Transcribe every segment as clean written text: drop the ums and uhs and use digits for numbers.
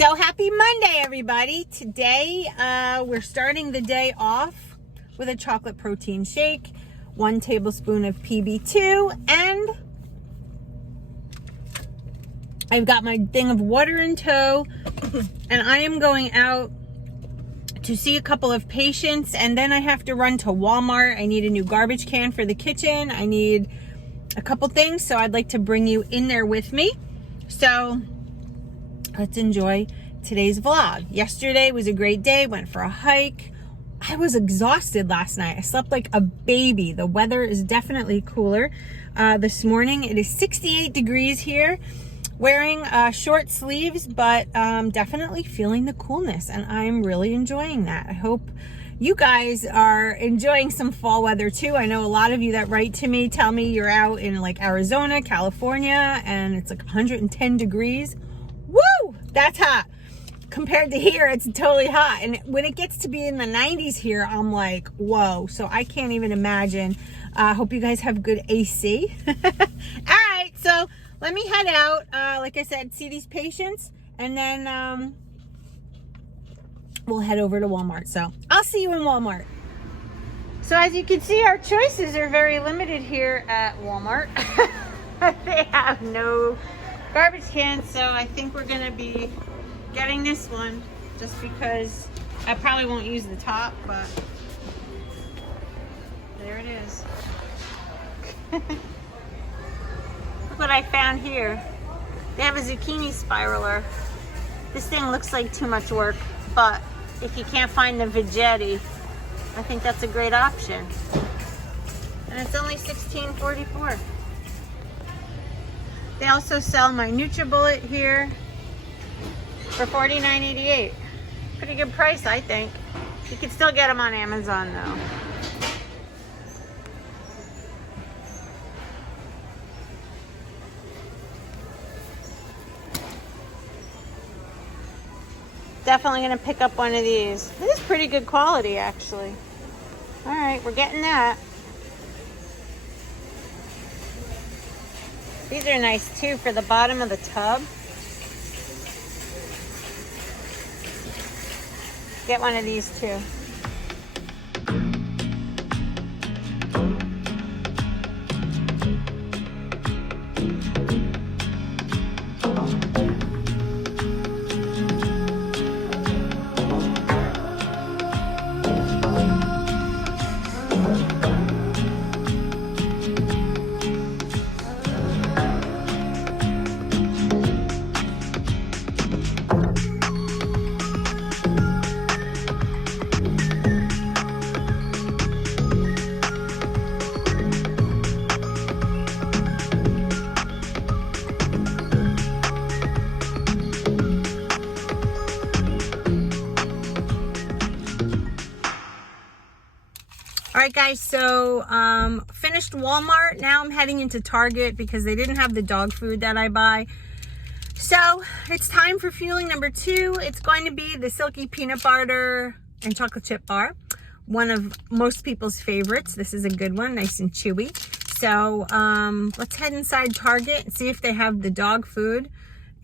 So happy Monday, everybody. Today, we're starting the day off with a chocolate protein shake, 1 tablespoon of PB2, and I've got my thing of water in tow, and I am going out to see a couple of patients, and then I have to run to Walmart. I need a new garbage can for the kitchen. I need a couple things, so I'd like to bring you in there with me. So let's enjoy today's vlog. Yesterday was a great day, went for a hike. I was exhausted last night. I slept like a baby. The weather is definitely cooler. This morning it is 68 degrees here. Wearing short sleeves, but definitely feeling the coolness, and I'm really enjoying that. I hope you guys are enjoying some fall weather too. I know a lot of you that write to me tell me you're out in like Arizona, California, and it's like 110 degrees. Woo! That's hot. Compared to here, it's totally hot. And when it gets to be in the 90s here, I'm like, whoa. So I can't even imagine. Hope you guys have good AC. All right, so let me head out, like I said, see these patients, and then we'll head over to Walmart. So I'll see you in Walmart. So as you can see, our choices are very limited here at Walmart. They have no garbage cans, so I think we're gonna be getting this one just because I probably won't use the top, but there it is. What I found here. They have a zucchini spiraler. This thing looks like too much work, but if you can't find the veggetti, I think that's a great option. And it's only $16.44. They also sell my NutriBullet here for $49.88. Pretty good price, I think. You can still get them on Amazon though. Definitely gonna pick up one of these. This is pretty good quality, actually. All right, we're getting that. These are nice too for the bottom of the tub. Get one of these too. All right, guys, so finished Walmart. Now I'm heading into Target because they didn't have the dog food that I buy. So it's time for fueling number 2. It's going to be the Silky Peanut Butter and Chocolate Chip Bar. One of most people's favorites. This is a good one, nice and chewy. So let's head inside Target and see if they have the dog food.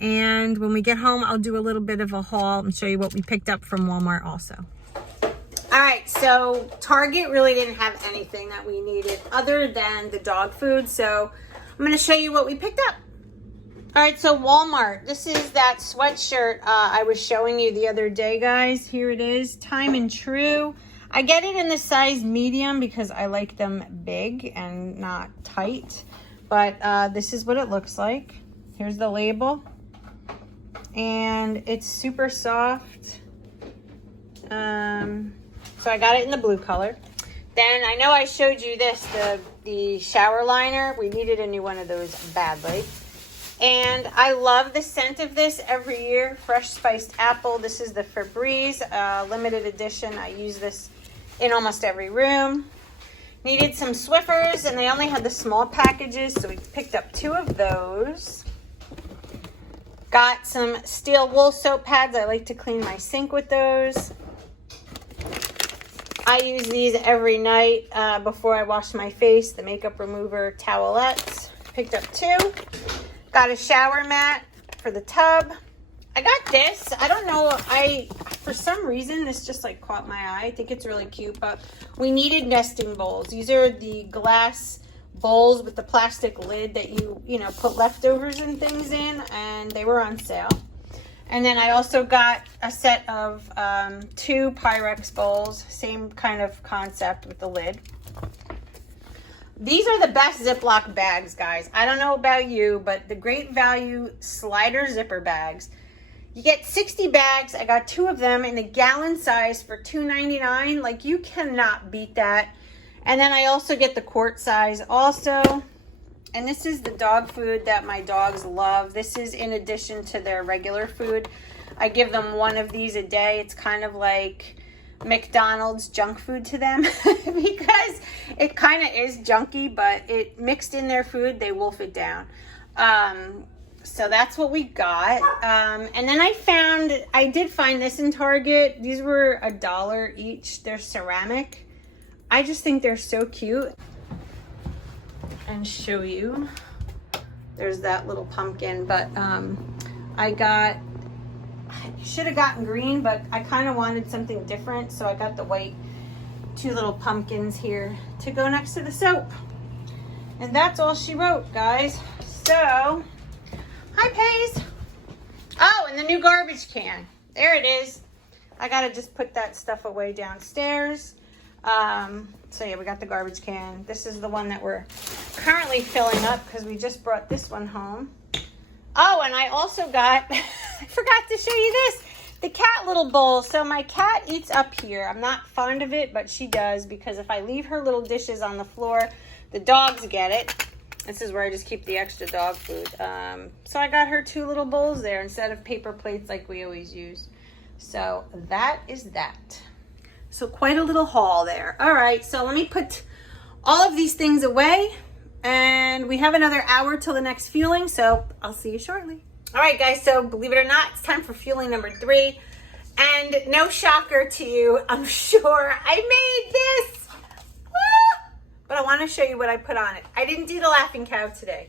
And when we get home, I'll do a little bit of a haul and show you what we picked up from Walmart also. All right, so Target really didn't have anything that we needed other than the dog food. So I'm gonna show you what we picked up. All right, so Walmart, this is that sweatshirt I was showing you the other day, guys. Here it is, Time and True. I get it in the size medium because I like them big and not tight. But this is what it looks like. Here's the label. And it's super soft. So I got it in the blue color. Then I know I showed you this, the shower liner. We needed a new one of those badly. And I love the scent of this every year. Fresh spiced apple. This is the Febreze limited edition. I use this in almost every room. Needed some Swiffers, and they only had the small packages, so we picked up 2 of those. Got some steel wool soap pads. I like to clean my sink with those. I use these every night before I wash my face. The makeup remover towelettes. Picked up 2. Got a shower mat for the tub. I got this. I don't know. For some reason, this just like caught my eye. I think it's really cute, but we needed nesting bowls. These are the glass bowls with the plastic lid that you know, put leftovers and things in, and they were on sale. And then I also got a set of 2 Pyrex bowls, same kind of concept with the lid. These are the best Ziploc bags, guys. I don't know about you, but the Great Value slider zipper bags. You get 60 bags. I got 2 of them in a gallon size for $2.99. Like, you cannot beat that. And then I also get the quart size also. And this is the dog food that my dogs love. This is in addition to their regular food. I give them 1 of these a day. It's kind of like McDonald's junk food to them because it kind of is junky, but it mixed in their food, they wolf it down. So that's what we got. And then I did find this in Target. These were $1 each. They're ceramic. I just think they're so cute. And show you. There's that little pumpkin, but I should have gotten green, but I kind of wanted something different, so I got the white 2 little pumpkins here to go next to the soap. And that's all she wrote, guys. So, hi, Paige. Oh, and the new garbage can. There it is. I gotta just put that stuff away downstairs. So yeah, we got the garbage can. This is the one that we're currently filling up because we just brought this one home. Oh, and I also got, I forgot to show you this, the cat little bowl. So my cat eats up here. I'm not fond of it, but she does, because if I leave her little dishes on the floor, the dogs get it. This is where I just keep the extra dog food. So I got her 2 little bowls there instead of paper plates like we always use. So that is that. So quite a little haul there. All right, so let me put all of these things away, and we have another hour till the next fueling, so I'll see you shortly. All right, guys, so believe it or not, it's time for fueling number 3. And no shocker to you, I'm sure I made this. But I want to show you what I put on it. I didn't do the laughing cow today.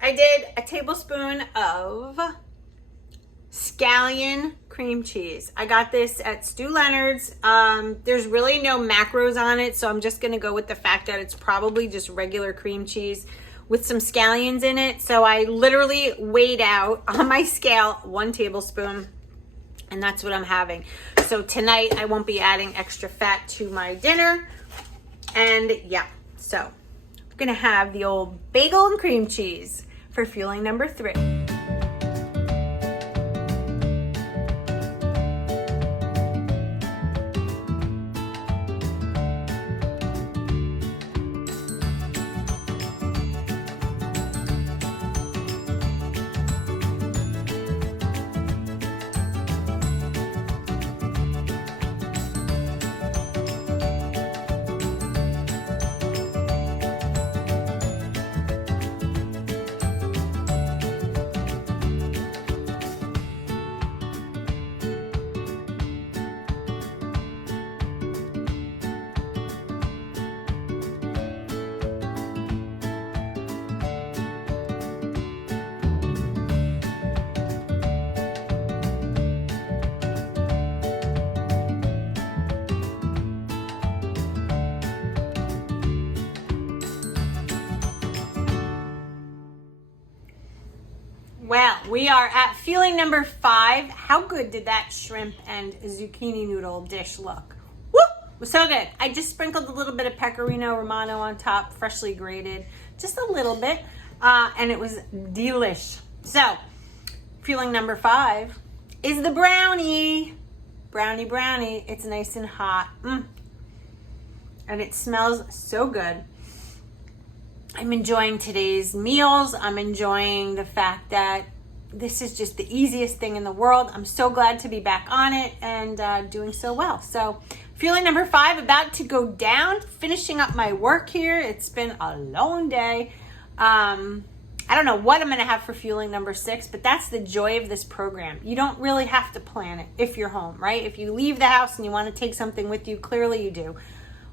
I did a tablespoon of scallion cream cheese. I got this at Stu Leonard's. There's really no macros on it, so I'm just going to go with the fact that it's probably just regular cream cheese with some scallions in it. So I literally weighed out on my scale 1 tablespoon, and that's what I'm having. So tonight I won't be adding extra fat to my dinner. And yeah, so I'm going to have the old bagel and cream cheese for fueling number 3. Well, we are at fueling number 5. How good did that shrimp and zucchini noodle dish look? Woo! It was so good. I just sprinkled a little bit of Pecorino Romano on top, freshly grated, just a little bit, and it was delish. So, fueling number 5 is the brownie. Brownie. It's nice and hot. And it smells so good. I'm enjoying today's meals. I'm enjoying the fact that this is just the easiest thing in the world. I'm so glad to be back on it and doing so well. So fueling number 5, about to go down, finishing up my work here. It's been a long day. I don't know what I'm gonna have for fueling number 6, but that's the joy of this program. You don't really have to plan it if you're home, right? If you leave the house and you wanna take something with you, clearly you do.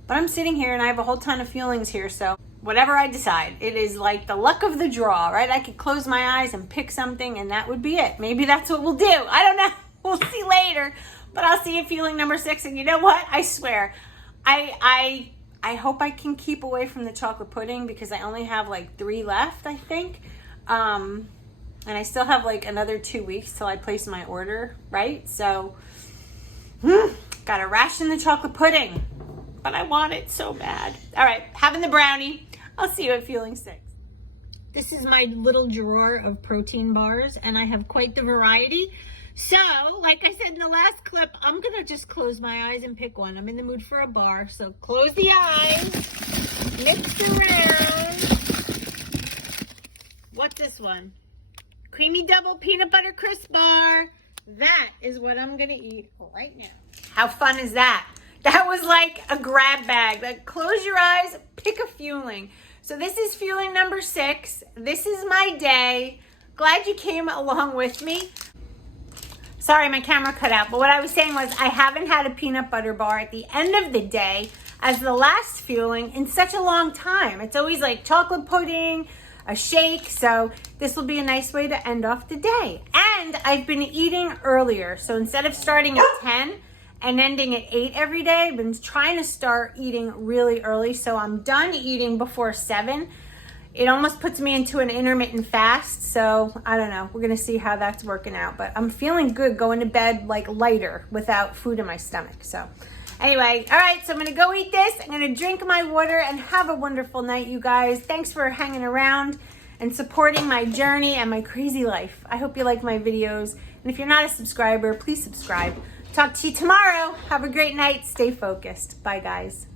But I'm sitting here and I have a whole ton of fuelings here, so whatever I decide. It is like the luck of the draw, right? I could close my eyes and pick something and that would be it. Maybe that's what we'll do. I don't know. We'll see later. But I'll see you feeling number 6. And you know what? I swear, I hope I can keep away from the chocolate pudding because I only have like 3 left, I think. And I still have like another 2 weeks till I place my order, right? So, gotta ration the chocolate pudding. But I want it so bad. All right, having the brownie. I'll see you at feeling 6. This is my little drawer of protein bars, and I have quite the variety. So, like I said in the last clip, I'm gonna just close my eyes and pick one. I'm in the mood for a bar, so close the eyes, mix around. What's this one? Creamy double peanut butter crisp bar. That is what I'm gonna eat right now. How fun is that? That was like a grab bag. Like, close your eyes, pick a fueling. So this is fueling number 6. This is my day. Glad you came along with me. Sorry, my camera cut out. But what I was saying was I haven't had a peanut butter bar at the end of the day as the last fueling in such a long time. It's always like chocolate pudding, a shake. So this will be a nice way to end off the day. And I've been eating earlier. So instead of starting at 10 and ending at 8 every day, I've been trying to start eating really early. So I'm done eating before 7. It almost puts me into an intermittent fast. So I don't know. We're going to see how that's working out. But I'm feeling good going to bed like lighter without food in my stomach. So anyway, all right. So I'm going to go eat this. I'm going to drink my water and have a wonderful night, you guys. Thanks for hanging around and supporting my journey and my crazy life. I hope you like my videos. And if you're not a subscriber, please subscribe. Talk to you tomorrow. Have a great night. Stay focused. Bye, guys.